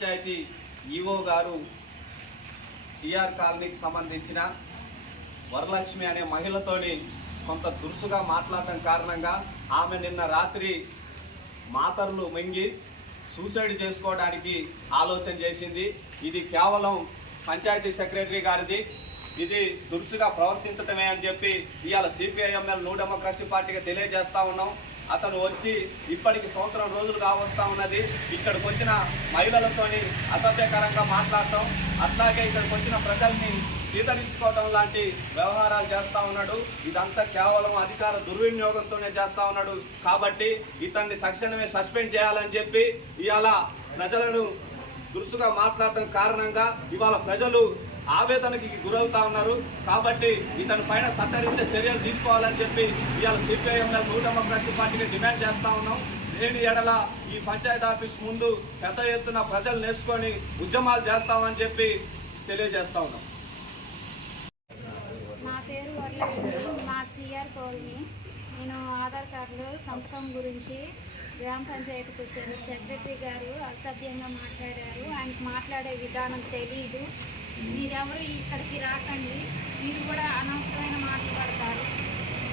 Panchayat EO గారు CR కాలనీకి సంబంధించిన వరలక్ష్మి అనే మహిళతోని కొంత దురుసుగా మాట్లాడటం కారణంగా ఆమె నిన్న రాత్రి మాతర్లు మింగి సూసైడ్ చేసుకోవడానికి ఆలోచన చేసింది. ఇది కేవలం పంచాయతీ సెక్రటరీ గారిది ఇది దురుసుగా ప్రవర్తించటమే అని చెప్పి ఇవాళ సిపిఐఎంఎల్ న్యూ డెమోక్రసీ పార్టీగా తెలియజేస్తా ఉన్నాం. అతను వచ్చి ఇప్పటికి సంవత్సరం రోజులు కావస్తా ఉన్నది. ఇక్కడికి వచ్చిన మహిళలతోని అసభ్యకరంగా మాట్లాడటం అట్లాగే ఇక్కడికి వచ్చిన ప్రజల్ని సీతరించుకోవటం లాంటి వ్యవహారాలు చేస్తూ ఉన్నాడు. ఇదంతా కేవలం అధికార దుర్వినియోగంతోనే చేస్తూ ఉన్నాడు. కాబట్టి ఇతన్ని తక్షణమే సస్పెండ్ చేయాలని చెప్పి ఇవాళ ప్రజలను దురుసుగా మాట్లాడటం కారణంగా ఇవాళ ప్రజలు ఆవేదనకి గురవుతా ఉన్నారు. కాబట్టి ఇతని పైన చట్టరీత్యా చర్యలు తీసుకోవాలని చెప్పి ఇవాళ సిపిఐఎంఎల్ నూట డెమోక్రసీ పార్టీకి డిమాండ్ చేస్తా ఉన్నాం. లేని ఎడల ఈ పంచాయతీ ఆఫీస్ ముందు పెద్ద ఎత్తున ప్రజలు నేర్చుకొని ఉద్యమాలు చేస్తామని చెప్పి తెలియజేస్తా ఉన్నాం. నా పేరు మా సిఆర్ కాలనీ నేను ఆధార్ కార్డులో సంతకం గురించి గ్రామ పంచాయతీకి వచ్చాను. సెక్రటరీ గారు అసభ్యంగా మాట్లాడారు. ఆయనకు మాట్లాడే విధానం తెలియదు మీరెవరు ఇక్కడికి రాకండి. మీరు కూడా అనవసరమైన మాటలు పడతారు.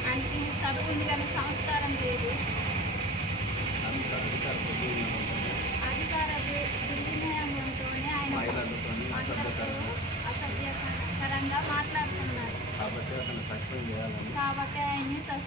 ఆయనకి చదువుంది కానీ సంస్కారం లేదు. అధికార దుర్వినియోగంతోనే ఆయన అసభ్యకరంగా మాట్లాడుతున్నారు. కాబట్టి ఆయన్ని సస్పెండ్ కోరుతున్నాను